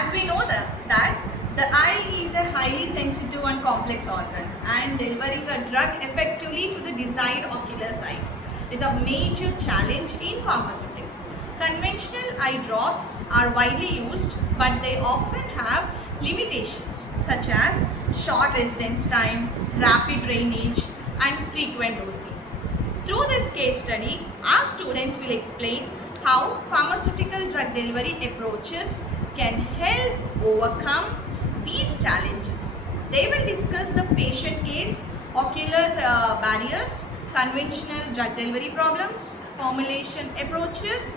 As we know that the eye is a highly sensitive and complex organ, and delivering a drug effectively to the desired ocular site is a major challenge in pharmaceutics. Conventional eye drops are widely used, but they often have limitations such as short residence time, rapid drainage, and frequent dosing. Through this case study, our students will explain how pharmaceutical drug delivery approaches can help overcome these challenges. They will discuss the patient case, ocular barriers, conventional drug delivery problems, formulation approaches,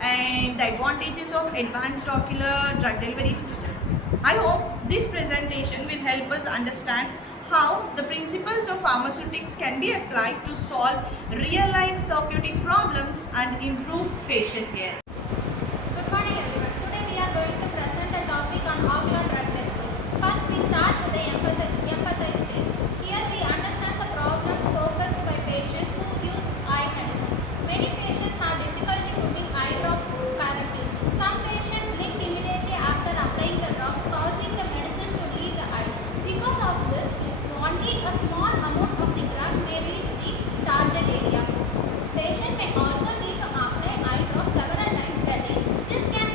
and the advantages of advanced ocular drug delivery systems. I hope this presentation will help us understand how the principles of pharmaceutics can be applied to solve real-life therapeutic problems and improve patient care. Good morning everyone. Today we are going to present a topic on ocular drug delivery. First we start with the empathize stage. Here we understand the problems focused by patients who use eye medicine. Many patients have difficulty putting eye drops correctly. Some patients blink immediately after applying the drops, causing the medicine to leave the eyes. Because of this, only a small amount of the drug may reach the target area. Patient may also need to apply eye drops several times a day. This can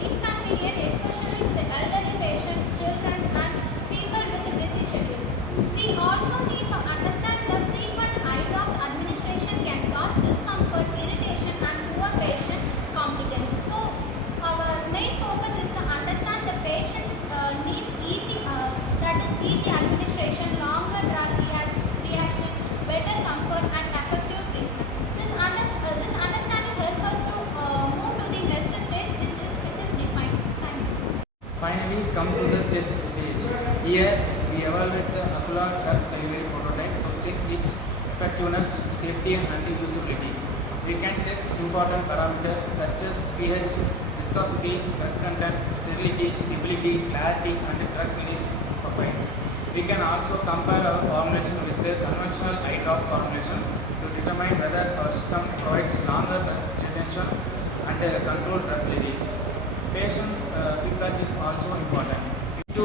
inconvenient especially to the elderly patients, children and people with busy schedules. We also need to understand the frequent eye drops administration can cause discomfort, irritation and poor patient compliance. So our main focus is to understand the patient's needs easy administration, longer drug reaction, better comfort and effective treatment. This understanding helps us to move to the next stage which is defined. Thank you. Finally, come to the test stage. Here, we evaluate the ocular drug delivery prototype to check its effectiveness, safety and usability. We can test important parameters such as pH, viscosity, drug content, sterility, stability, clarity and drug release profile. We can also compare our formulation with the conventional eye drop formulation to determine whether our system provides longer retention and controlled drug release. Patient feedback is also important. To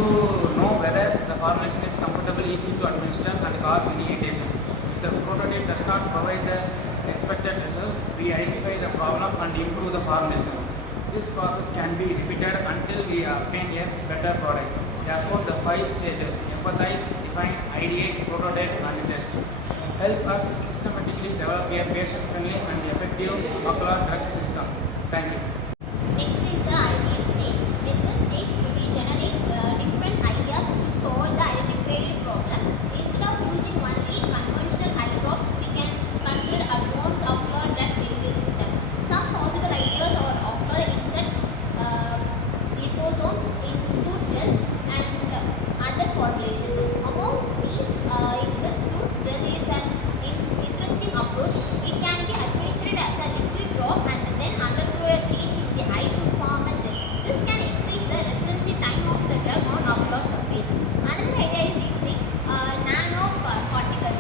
know whether the formulation is comfortable, easy to administer and cause any irritation. If the prototype does not provide the expected result, we identify the problem and improve the formulation. This process can be repeated until we obtain a better product. Therefore, the 5 stages: empathize, define, ideate, prototype and test help us systematically develop a patient-friendly and effective ocular drug system. Thank you. Next is the ideate stage. In this stage, we generate different ideas to solve the identified problem. Instead of using only conventional eye drops, we can consider advanced ocular drug delivery system. Some possible ideas are ocular insert, liposomes, in-situ gels, and other formulations. Among these, the suit gel is an interesting approach. It can be administered as a liquid drop and then undergo a change in the eye to form a gel. This can increase the residency time of the drug on ocular surface. Another idea is using nanoparticles,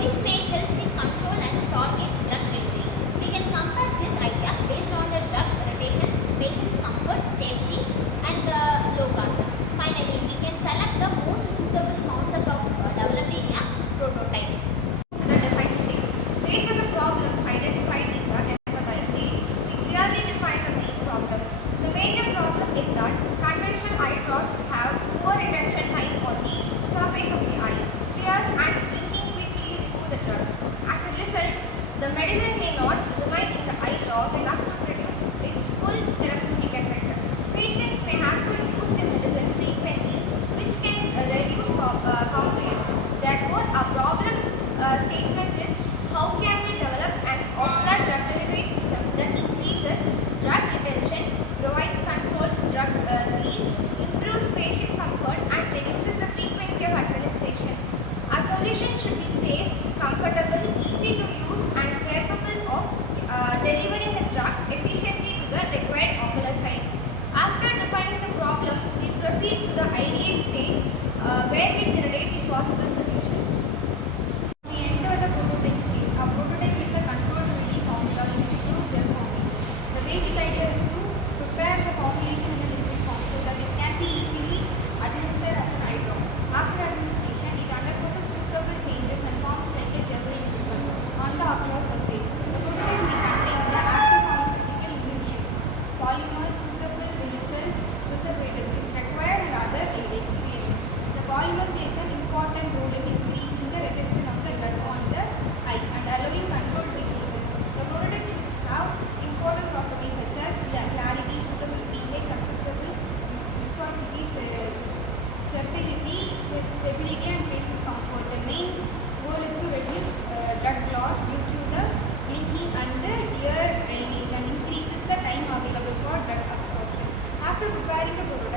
which may help in control and target drug delivery. We can compare these ideas based on the drug rotations, patient's comfort, safety, and the low cost. Finally, we can select the most suitable concept of developing a prototype. The define stage. Based on the problems identified in the empathize stage, we clearly define the main problem. The major problem is that conventional eye drops have poor retention time on the surface of the eye, tears and blinking quickly remove the drug. As a result, the medicine may not remain in the eye long enough to produce its full therapeutic effect. Patients may have to use the medicine frequently, which can reduce complaints. Therefore, a problem statement is how can we develop an ocular drug delivery system that increases drug retention, provides controlled drug release, improves patient comfort and reduces the frequency of administration. Our solution should be safe, comfortable, easy to use and capable of delivering the drug efficiently to the required ocular site. After defining the problem, we proceed to the ideate stage where we generate the possible solutions. We enter the prototype stage. Our prototype is a controlled release ocular in-situ gel formulation. The basic idea is to prepare the formulation in preparing the prototype.